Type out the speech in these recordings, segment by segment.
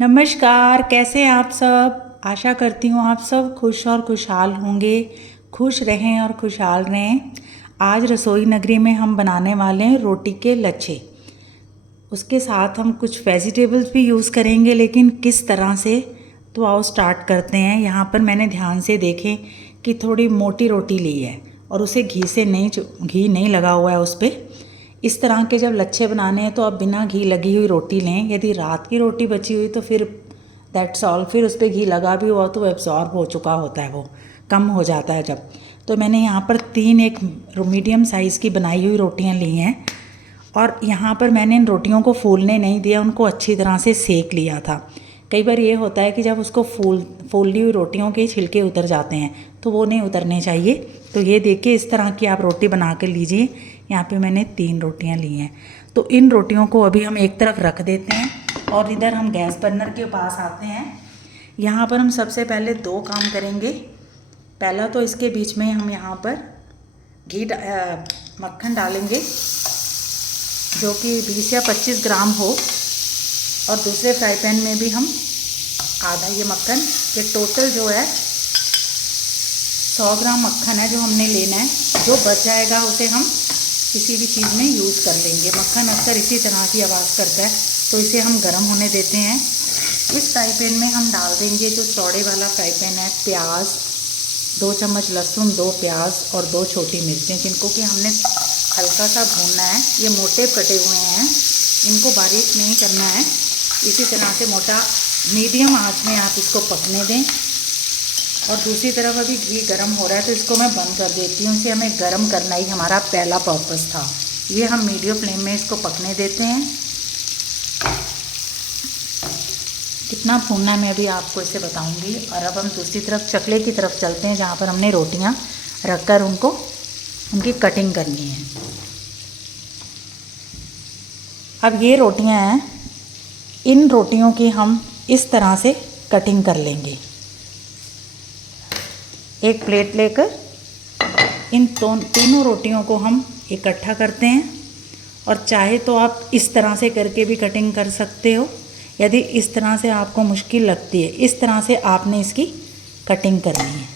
नमस्कार, कैसे हैं आप सब। आशा करती हूँ आप सब खुश और खुशहाल होंगे। खुश रहें और खुशहाल रहें। आज रसोई नगरी में हम बनाने वाले हैं रोटी के लच्छे। उसके साथ हम कुछ वेजिटेबल्स भी यूज़ करेंगे, लेकिन किस तरह से, तो आओ स्टार्ट करते हैं। यहाँ पर मैंने ध्यान से देखें कि थोड़ी मोटी रोटी ली है और उसे घी नहीं लगा हुआ है उस पर। इस तरह के जब लच्छे बनाने हैं तो आप बिना घी लगी हुई रोटी लें। यदि रात की रोटी बची हुई तो फिर दैट्स ऑल, फिर उस पर घी लगा भी हुआ तो एब्जॉर्ब हो चुका होता है, वो कम हो जाता है जब। तो मैंने यहाँ पर एक मीडियम साइज़ की बनाई हुई रोटियाँ ली हैं और यहाँ पर मैंने इन रोटियों को फूलने नहीं दिया, उनको अच्छी तरह से सेक लिया था। कई बार ये होता है कि जब उसको फूली हुई रोटियों के छिलके उतर जाते हैं तो वो नहीं उतरने चाहिए। तो ये देखिए, इस तरह की आप रोटी बना कर लीजिए। यहाँ पे मैंने 3 रोटियाँ ली हैं। तो इन रोटियों को अभी हम एक तरफ रख देते हैं और इधर हम गैस बर्नर के पास आते हैं। यहाँ पर हम सबसे पहले 2 काम करेंगे। पहला तो इसके बीच में हम यहाँ पर मक्खन डालेंगे जो कि 20 या 25 ग्राम हो, और दूसरे फ्राई पैन में भी हम आधा ये मक्खन, ये टोटल जो है 100 ग्राम मक्खन है जो हमने लेना है। जो बच जाएगा उसे हम किसी भी चीज़ में यूज़ कर लेंगे। मक्खन अक्सर इसी तरह की आवाज़ करता है, तो इसे हम गर्म होने देते हैं। इस फ्राई पैन में हम डाल देंगे, जो चौड़े वाला फ्राई पैन है, प्याज, 2 चम्मच लहसुन, 2 प्याज और 2 छोटी मिर्चें, जिनको कि हमने हल्का सा भूनना है। ये मोटे कटे हुए हैं, इनको बारीक नहीं करना है। इसी तरह से मोटा मीडियम आंच में आप इसको पकने दें। और दूसरी तरफ अभी घी गर्म हो रहा है तो इसको मैं बंद कर देती हूँ। इसे हमें गर्म करना ही हमारा पहला पर्पस था। ये हम मीडियम फ्लेम में इसको पकने देते हैं। कितना भूनना है मैं अभी आपको इसे बताऊंगी। और अब हम दूसरी तरफ चकले की तरफ चलते हैं, जहाँ पर हमने रोटियाँ रखकर उनकी कटिंग करनी है। अब ये रोटियाँ हैं, इन रोटियों की हम इस तरह से कटिंग कर लेंगे। एक प्लेट लेकर इन तीनों रोटियों को हम इकट्ठा करते हैं। और चाहे तो आप इस तरह से करके भी कटिंग कर सकते हो। यदि इस तरह से आपको मुश्किल लगती है, इस तरह से आपने इसकी कटिंग करनी है।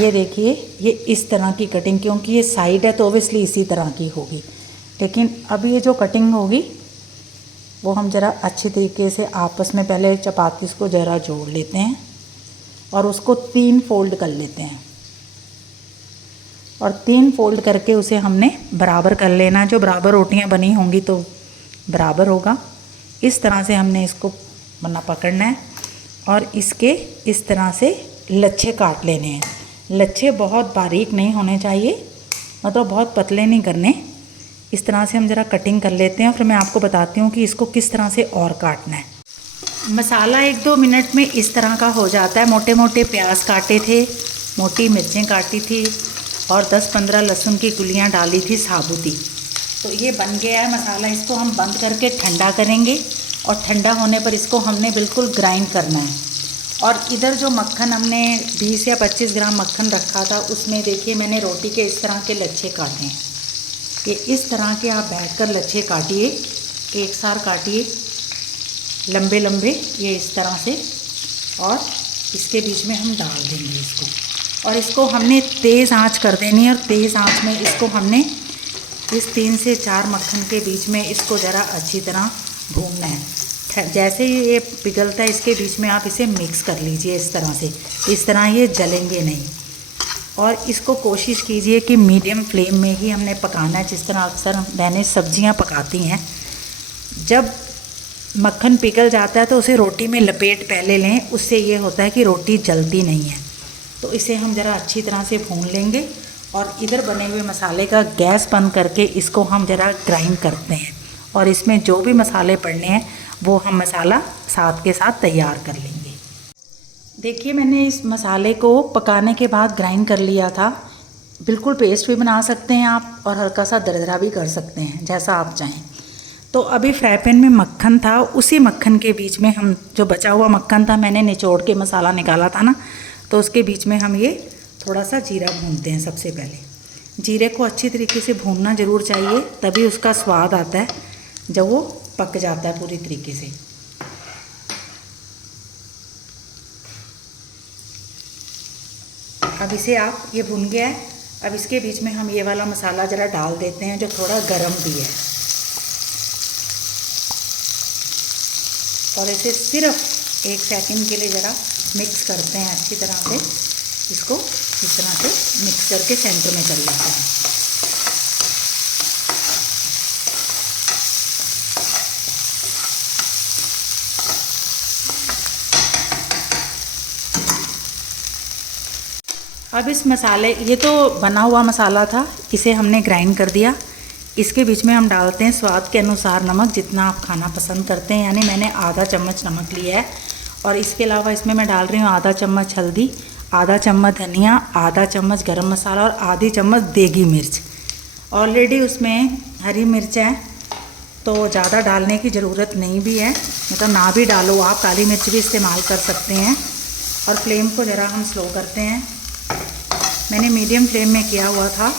ये देखिए, ये इस तरह की कटिंग, क्योंकि ये साइड है तो ओबियसली इसी तरह की होगी। लेकिन अब ये जो कटिंग होगी वो हम ज़रा अच्छी तरीके से आपस में पहले चपाती को ज़रा जोड़ लेते हैं और उसको 3 फोल्ड कर लेते हैं। और 3 फोल्ड करके उसे हमने बराबर कर लेना है। जो बराबर रोटियां बनी होंगी तो बराबर होगा। इस तरह से हमने इसको पकड़ना है और इसके इस तरह से लच्छे काट लेने हैं। लच्छे बहुत बारीक नहीं होने चाहिए, मतलब बहुत पतले नहीं करने। इस तरह से हम ज़रा कटिंग कर लेते हैं, फिर मैं आपको बताती हूँ कि इसको किस तरह से और काटना है। मसाला 1-2 मिनट में इस तरह का हो जाता है। मोटे मोटे प्याज काटे थे, मोटी मिर्चें काटी थी और 10-15 लहसुन की कुलियाँ डाली थी साबुती। तो ये बन गया है मसाला। इसको हम बंद करके ठंडा करेंगे और ठंडा होने पर इसको हमने बिल्कुल ग्राइंड करना है। और इधर जो मक्खन हमने 20 या 25 ग्राम मक्खन रखा था, उसमें देखिए मैंने रोटी के इस तरह के लच्छे काटे हैं। कि इस तरह के आप बैठकर लच्छे काटिए, एक साथ काटिए लंबे लंबे, ये इस तरह से। और इसके बीच में हम डाल देंगे इसको, और इसको हमने तेज़ आंच कर देनी है। और तेज़ आंच में इसको हमने इस 3 से 4 मक्खन के बीच में इसको ज़रा अच्छी तरह भूनना है। जैसे ही ये पिघलता है इसके बीच में आप इसे मिक्स कर लीजिए इस तरह से। इस तरह ये जलेंगे नहीं। और इसको कोशिश कीजिए कि मीडियम फ्लेम में ही हमने पकाना है, जिस तरह अक्सर मैंने सब्जियां पकाती हैं। जब मक्खन पिघल जाता है तो उसे रोटी में लपेट पहले लें, उससे ये होता है कि रोटी जलती नहीं है। तो इसे हम ज़रा अच्छी तरह से भून लेंगे। और इधर बने हुए मसाले का गैस बंद करके इसको हम ज़रा ग्राइंड करते हैं। और इसमें जो भी मसाले पड़ने हैं वो हम मसाला साथ के साथ तैयार कर लेंगे। देखिए, मैंने इस मसाले को पकाने के बाद ग्राइंड कर लिया था। बिल्कुल पेस्ट भी बना सकते हैं आप और हल्का सा दरदरा भी कर सकते हैं, जैसा आप चाहें। तो अभी फ्राई पैन में मक्खन था, उसी मक्खन के बीच में हम जो बचा हुआ मक्खन था, मैंने निचोड़ के मसाला निकाला था ना, तो उसके बीच में हम ये थोड़ा सा जीरा भूनते हैं। सबसे पहले जीरे को अच्छी तरीके से भूनना ज़रूर चाहिए, तभी उसका स्वाद आता है जब वो पक जाता है पूरी तरीके से। अब इसे आप, ये भुन गया है। अब इसके बीच में हम ये वाला मसाला ज़रा डाल देते हैं जो थोड़ा गरम भी है, और इसे सिर्फ 1 सेकंड के लिए ज़रा मिक्स करते हैं अच्छी तरह से। इसको इस तरह से मिक्स करके सेंटर में कर लेते हैं। अब इस मसाले, ये तो बना हुआ मसाला था, इसे हमने ग्राइंड कर दिया। इसके बीच में हम डालते हैं स्वाद के अनुसार नमक, जितना आप खाना पसंद करते हैं, यानी मैंने आधा चम्मच नमक लिया है। और इसके अलावा इसमें मैं डाल रही हूँ आधा चम्मच हल्दी, आधा चम्मच धनिया, आधा चम्मच गरम मसाला और आधी चम्मच देगी मिर्च। ऑलरेडी उसमें हरी मिर्च है तो ज़्यादा डालने की ज़रूरत नहीं भी है, मतलब ना भी डालो आप, काली मिर्च भी इस्तेमाल कर सकते हैं। और फ्लेम को ज़रा हम स्लो करते हैं, मैंने मीडियम फ्लेम में किया हुआ था।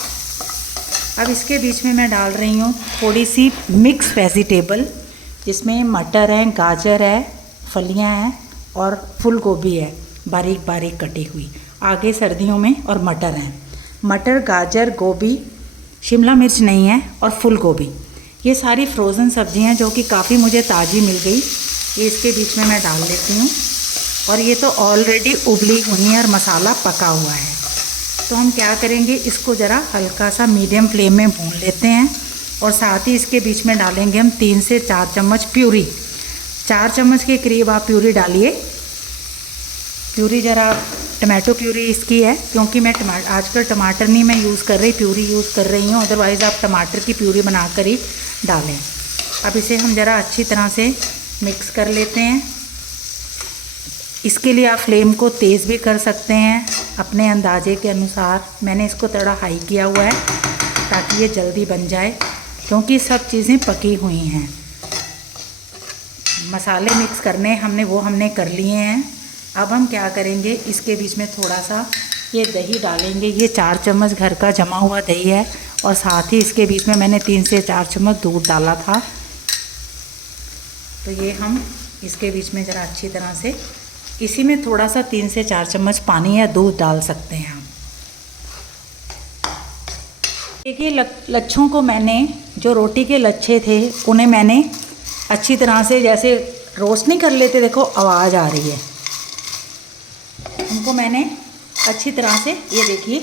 अब इसके बीच में मैं डाल रही हूँ थोड़ी सी मिक्स वेजिटेबल, जिसमें मटर है, गाजर है, फलियाँ हैं और फूल गोभी है बारीक बारीक कटी हुई, आगे सर्दियों में, और मटर हैं। मटर, गाजर, गोभी, शिमला मिर्च नहीं है, और फूल गोभी, ये सारी फ्रोज़न सब्जियाँ जो कि काफ़ी मुझे ताज़ी मिल गई, ये इसके बीच में मैं डाल देती हूँ। और ये तो ऑलरेडी उबली हुई है और मसाला पका हुआ है। तो हम क्या करेंगे, इसको ज़रा हल्का सा मीडियम फ्लेम में भून लेते हैं। और साथ ही इसके बीच में डालेंगे हम 3 से 4 चम्मच प्यूरी, 4 चम्मच के करीब आप प्यूरी डालिए। प्यूरी ज़रा टमाटो प्यूरी इसकी है, क्योंकि मैं आजकल टमाटर नहीं मैं यूज़ कर रही, प्यूरी यूज़ कर रही हूँ, अदरवाइज़ आप टमाटर की प्यूरी बनाकर ही डालें। अब इसे हम ज़रा अच्छी तरह से मिक्स कर लेते हैं। इसके लिए आप फ्लेम को तेज़ भी कर सकते हैं अपने अंदाजे के अनुसार। मैंने इसको थोड़ा हाई किया हुआ है ताकि ये जल्दी बन जाए, क्योंकि सब चीज़ें पकी हुई हैं। मसाले मिक्स करने हमने कर लिए हैं। अब हम क्या करेंगे, इसके बीच में थोड़ा सा ये दही डालेंगे। ये 4 चम्मच घर का जमा हुआ दही है, और साथ ही इसके बीच में मैंने 3 से 4 चम्मच दूध डाला था। तो ये हम इसके बीच में ज़रा अच्छी तरह से, इसी में थोड़ा सा 3 से 4 चम्मच पानी या दूध डाल सकते हैं हम। देखिए लच्छों को मैंने, जो रोटी के लच्छे थे उन्हें मैंने अच्छी तरह से, जैसे रोस्ट नहीं कर लेते, देखो आवाज़ आ रही है, उनको मैंने अच्छी तरह से, ये देखिए,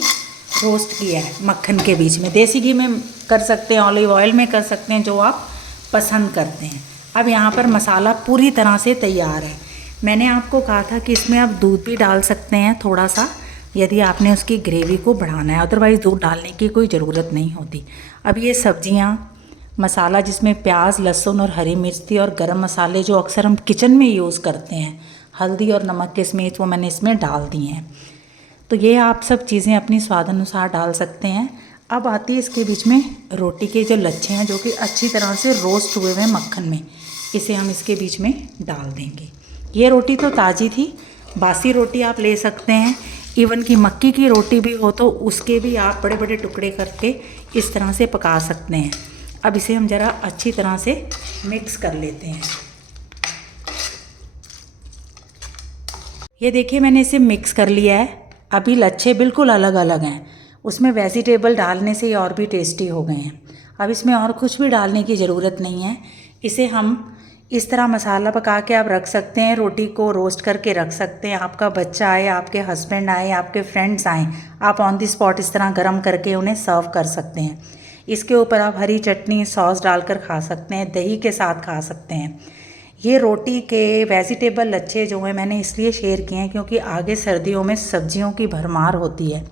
रोस्ट किया है मक्खन के बीच में। देसी घी में कर सकते हैं, ऑलिव ऑयल में कर सकते हैं, जो आप पसंद करते हैं। अब यहाँ पर मसाला पूरी तरह से तैयार है। मैंने आपको कहा था कि इसमें आप दूध भी डाल सकते हैं थोड़ा सा, यदि आपने उसकी ग्रेवी को बढ़ाना है, अदरवाइज़ दूध डालने की कोई ज़रूरत नहीं होती। अब ये सब्जियां, मसाला जिसमें प्याज, लहसुन और हरी मिर्च थी, और गरम मसाले जो अक्सर हम किचन में यूज़ करते हैं, हल्दी और नमक के समेत, वो मैंने इसमें डाल दिए हैं। तो ये आप सब चीज़ें अपनी स्वाद अनुसार डाल सकते हैं। अब आती है इसके बीच में रोटी के जो लच्छे हैं, जो कि अच्छी तरह से रोस्ट हुए हुए मक्खन में, इसे हम इसके बीच में डाल देंगे। ये रोटी तो ताज़ी थी, बासी रोटी आप ले सकते हैं, इवन कि मक्की की रोटी भी हो तो उसके भी आप बड़े बड़े टुकड़े करके इस तरह से पका सकते हैं। अब इसे हम ज़रा अच्छी तरह से मिक्स कर लेते हैं। ये देखिए मैंने इसे मिक्स कर लिया है। अभी लच्छे बिल्कुल अलग अलग हैं, उसमें वेजिटेबल डालने से ये और भी टेस्टी हो गए हैं। अब इसमें और कुछ भी डालने की ज़रूरत नहीं है। इसे हम इस तरह मसाला पका के आप रख सकते हैं, रोटी को रोस्ट करके रख सकते हैं। आपका बच्चा आए, आपके हस्बैंड आए, आपके फ्रेंड्स आएँ, आप ऑन दी स्पॉट इस तरह गरम करके उन्हें सर्व कर सकते हैं। इसके ऊपर आप हरी चटनी, सॉस डालकर खा सकते हैं, दही के साथ खा सकते हैं। ये रोटी के वेजिटेबल लच्छे जो हैं मैंने इसलिए शेयर किए हैं क्योंकि आगे सर्दियों में सब्जियों की भरमार होती है,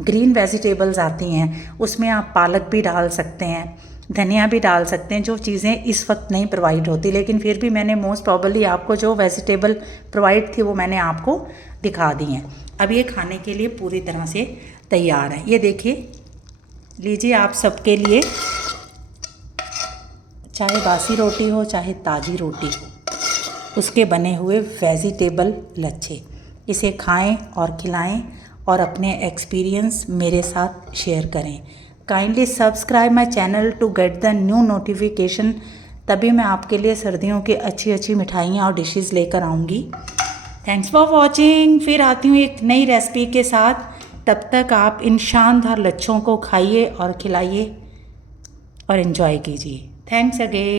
ग्रीन वेजिटेबल्स आती हैं, उसमें आप पालक भी डाल सकते हैं, धनिया भी डाल सकते हैं, जो चीज़ें इस वक्त नहीं प्रोवाइड होती, लेकिन फिर भी मैंने मोस्ट प्रॉबली आपको जो वेजिटेबल प्रोवाइड थी वो मैंने आपको दिखा दी हैं। अब ये खाने के लिए पूरी तरह से तैयार है। ये देखिए, लीजिए आप सबके लिए, चाहे बासी रोटी हो चाहे ताज़ी रोटी हो, उसके बने हुए वेजिटेबल लच्छे। इसे खाएं और खिलाएं और अपने एक्सपीरियंस मेरे साथ शेयर करें। Kindly subscribe my channel to get the new notification, तभी मैं आपके लिए सर्दियों की अच्छी अच्छी मिठाइयाँ और डिशेस लेकर आऊँगी। Thanks for watching. फिर आती हूँ एक नई रेसिपी के साथ। तब तक आप इन शानदार लच्छों को खाइए और खिलाइए और इन्जॉय कीजिए। Thanks again.